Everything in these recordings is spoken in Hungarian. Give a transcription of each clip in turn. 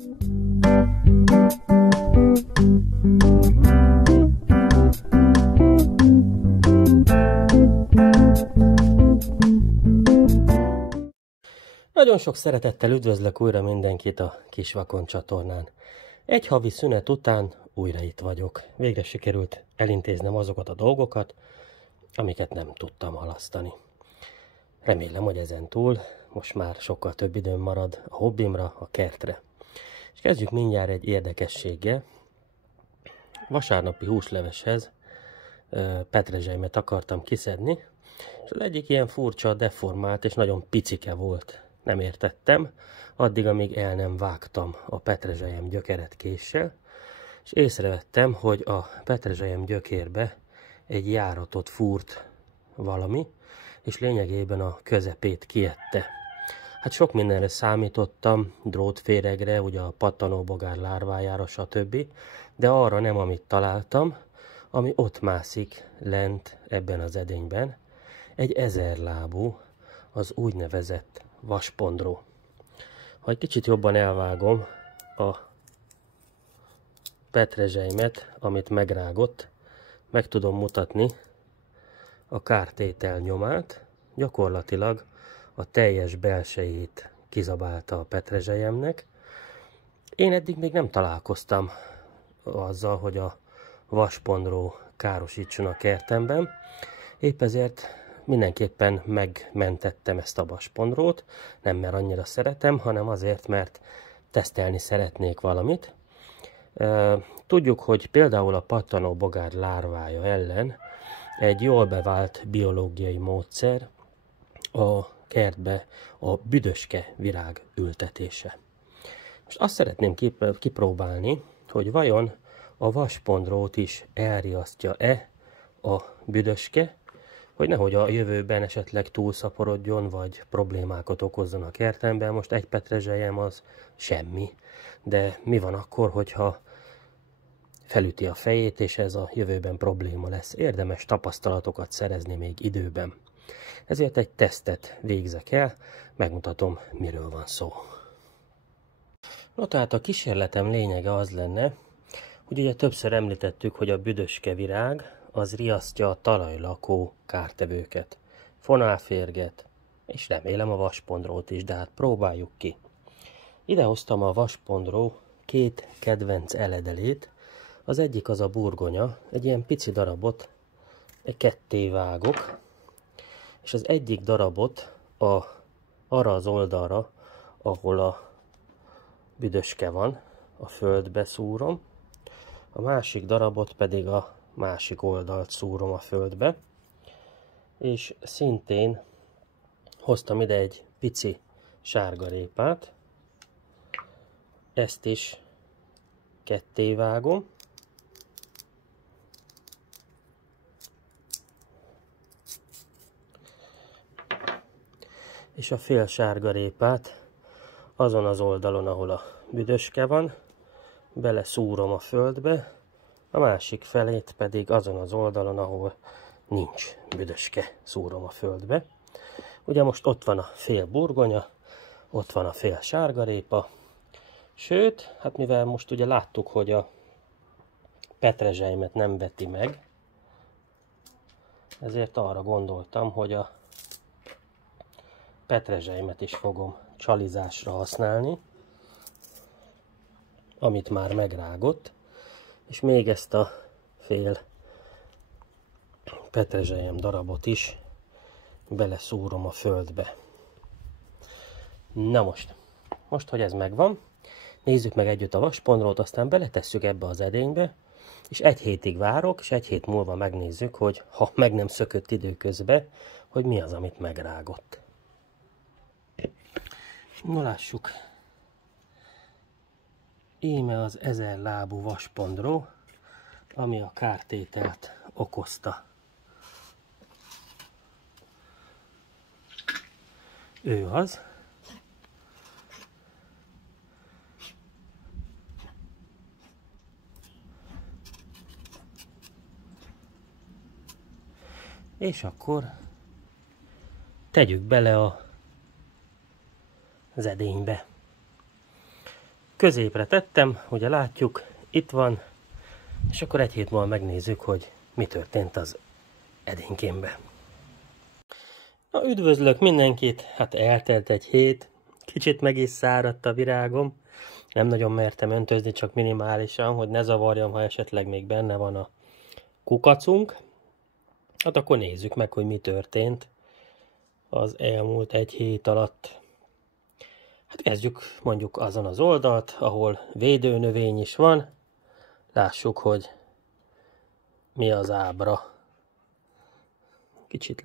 Nagyon sok szeretettel üdvözlök újra mindenkit a Kisvakon csatornán. Egy havi szünet után újra itt vagyok. Végre sikerült elintéznem azokat a dolgokat, amiket nem tudtam halasztani. Remélem, hogy ezen túl most már sokkal több időm marad a hobbimra, a kertre. És kezdjük mindjárt egy érdekességgel. Vasárnapi húsleveshez petrezselymet akartam kiszedni, és az egyik ilyen furcsa, deformált és nagyon picike volt. Nem értettem, addig, amíg el nem vágtam a petrezselyem gyökeret késsel, és észrevettem, hogy a petrezselyem gyökérbe egy járatot fúrt valami, és lényegében a közepét kiette. Hát sok mindenre számítottam, drótféregre, ugye a pattanóbogár lárvájára, stb., de arra nem, amit találtam, ami ott mászik lent ebben az edényben, egy 1000 lábú, az úgynevezett vaspondró. Ha egy kicsit jobban elvágom a petrezselymet, amit megrágott, meg tudom mutatni a kártétel nyomát. Gyakorlatilag a teljes belsejét kizabálta a petrezselyemnek. Én eddig még nem találkoztam azzal, hogy a vaspondró károsítson a kertemben. Épp ezért mindenképpen megmentettem ezt a vaspondrót, nem mert annyira szeretem, hanem azért, mert tesztelni szeretnék valamit. Tudjuk, hogy például a pattanóbogár lárvája ellen egy jól bevált biológiai módszer a kertbe a büdöske virág ültetése. Most azt szeretném kipróbálni, hogy vajon a vaspondrót is elriasztja-e a büdöske, hogy nehogy a jövőben esetleg túlszaporodjon, vagy problémákat okozzon a kertemben. Most egy petrezselyem az semmi, de mi van akkor, hogyha felüti a fejét, és ez a jövőben probléma lesz? Érdemes tapasztalatokat szerezni még időben. Ezért egy tesztet végzek el, megmutatom, miről van szó. No, tehát a kísérletem lényege az lenne, hogy ugye többször említettük, hogy a büdöske virág az riasztja a talajlakó kártevőket, fonálférget, és remélem a vaspondrót is, de hát próbáljuk ki. Ide hoztam a vaspondró két kedvenc eledelét, az egyik az a burgonya, egy ilyen pici darabot ketté vágok, és az egyik darabot arra az oldalra, ahol a büdöske van, a földbe szúrom, a másik darabot pedig a másik oldalt szúrom a földbe, és szintén hoztam ide egy pici sárgarépát, ezt is ketté vágom, és a fél sárgarépát azon az oldalon, ahol a büdöske van, beleszúrom a földbe, a másik felét pedig azon az oldalon, ahol nincs büdöske, szúrom a földbe. Ugye most ott van a fél burgonya, ott van a fél sárgarépa, sőt, hát mivel most ugye láttuk, hogy a petrezselymet nem veti meg, ezért arra gondoltam, hogy a petrezselymet is fogom csalizásra használni, amit már megrágott, és még ezt a fél petrezselyem darabot is beleszúrom a földbe. Na most, hogy ez megvan, nézzük meg együtt a vaspondrót, aztán beletesszük ebbe az edénybe, és egy hétig várok, és egy hét múlva megnézzük, hogy ha meg nem szökött időközben, hogy mi az, amit megrágott. No, lássuk. Íme az 1000 lábú vaspondró, ami a kártételt okozta. Ő az. És akkor tegyük bele az edénybe. középre tettem, ugye látjuk, itt van, és akkor egy hét múlva megnézzük, hogy mi történt az edénykémbe. Na, üdvözlök mindenkit, hát eltelt egy hét, kicsit meg is száradt a virágom, nem nagyon mertem öntözni, csak minimálisan, hogy ne zavarjam, ha esetleg még benne van a kukacunk. Hát akkor nézzük meg, hogy mi történt az elmúlt egy hét alatt. Hát kezdjük mondjuk azon az oldalt, ahol védőnövény is van. Lássuk, hogy mi az ábra. Kicsit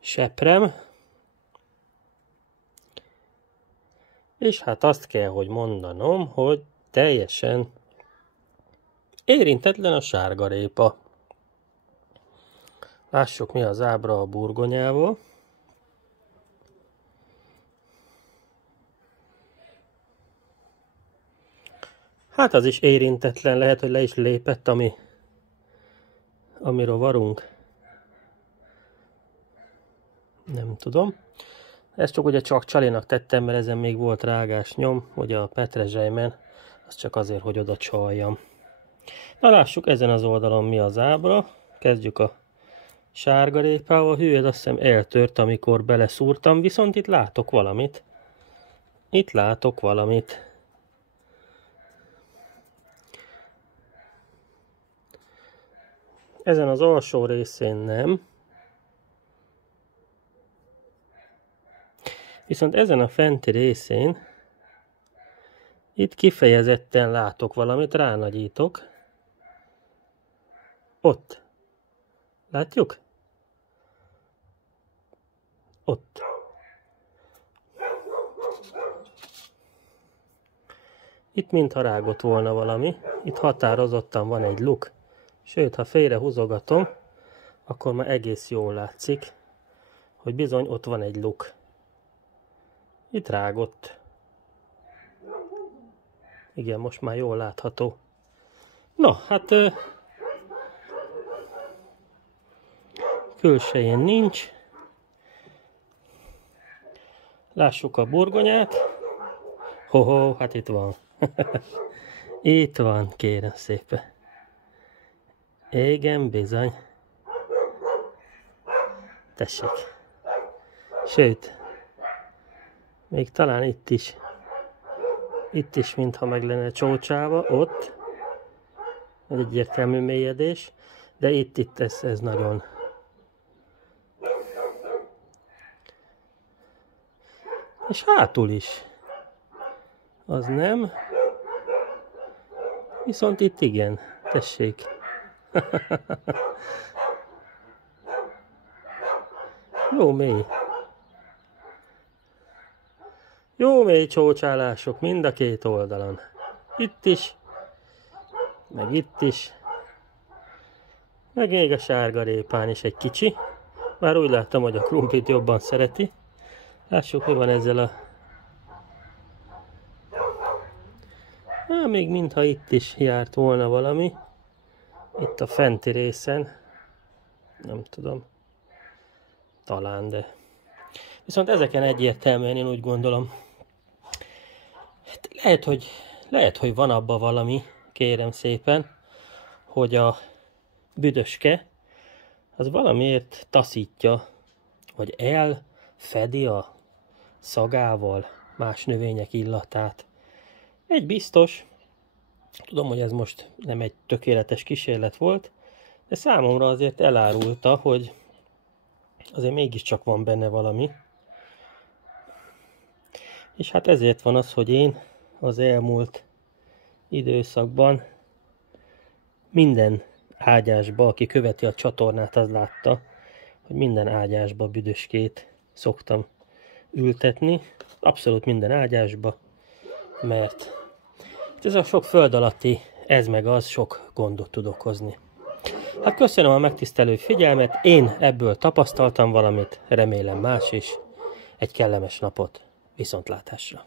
leseprem. És hát azt kell, hogy mondanom, hogy teljesen érintetlen a sárgarépa. Lássuk, mi az ábra a burgonyával. Hát az is érintetlen, lehet, hogy le is lépett, ami rovarunk. Nem tudom. Ezt csak ugye csak csalinak tettem, mert ezen még volt rágás nyom, ugye a petrezselymen, az csak azért, hogy oda csaljam. Na lássuk ezen az oldalon mi az ábra. Kezdjük a sárgarépával. Hű, ez azt hiszem eltört, amikor beleszúrtam, viszont itt látok valamit. Itt látok valamit. Ezen az alsó részén nem. Viszont ezen a fenti részén itt kifejezetten látok valamit, ránagyítok. Ott. Látjuk? Ott. Itt mintha rágott volna valami. Itt határozottan van egy luk. Sőt, ha félre húzogatom, akkor már egész jól látszik, hogy bizony ott van egy luk. Itt rágott. Igen, most már jól látható. Na, hát külsején nincs. Lássuk a burgonyát. Hoho, hát itt van. Itt van, kérem szépen. Igen, bizony. Tessék. Sőt, még talán itt is mintha meg lenne csócsáva, ott. Egy egyértelmű mélyedés, de itt ez nagyon. És hátul is. Az nem. Viszont itt igen, tessék. Jó mély. Jó mély csócsálások mind a két oldalon. Itt is, meg itt is. Meg még a sárgarépán is egy kicsi. Már úgy láttam, hogy a krumplit jobban szereti. Lássuk, mi van ezzel a... még mintha itt is járt volna valami. Itt a fenti részen. Nem tudom. Talán, de... Viszont ezeken egyértelműen én úgy gondolom. Lehet, hogy van abban valami, kérem szépen, hogy a büdöske az valamiért taszítja, vagy elfedi a szagával más növények illatát. Egy biztos, tudom, hogy ez most nem egy tökéletes kísérlet volt, de számomra azért elárulta, hogy azért mégiscsak van benne valami. És hát ezért van az, hogy én az elmúlt időszakban minden ágyásba, aki követi a csatornát, az látta, hogy minden ágyásba büdöskét szoktam ültetni. Abszolút minden ágyásba, mert ez a sok föld alatti, ez meg az sok gondot tud okozni. Hát köszönöm a megtisztelő figyelmet, én ebből tapasztaltam valamit, remélem más is. Egy kellemes napot, viszontlátásra!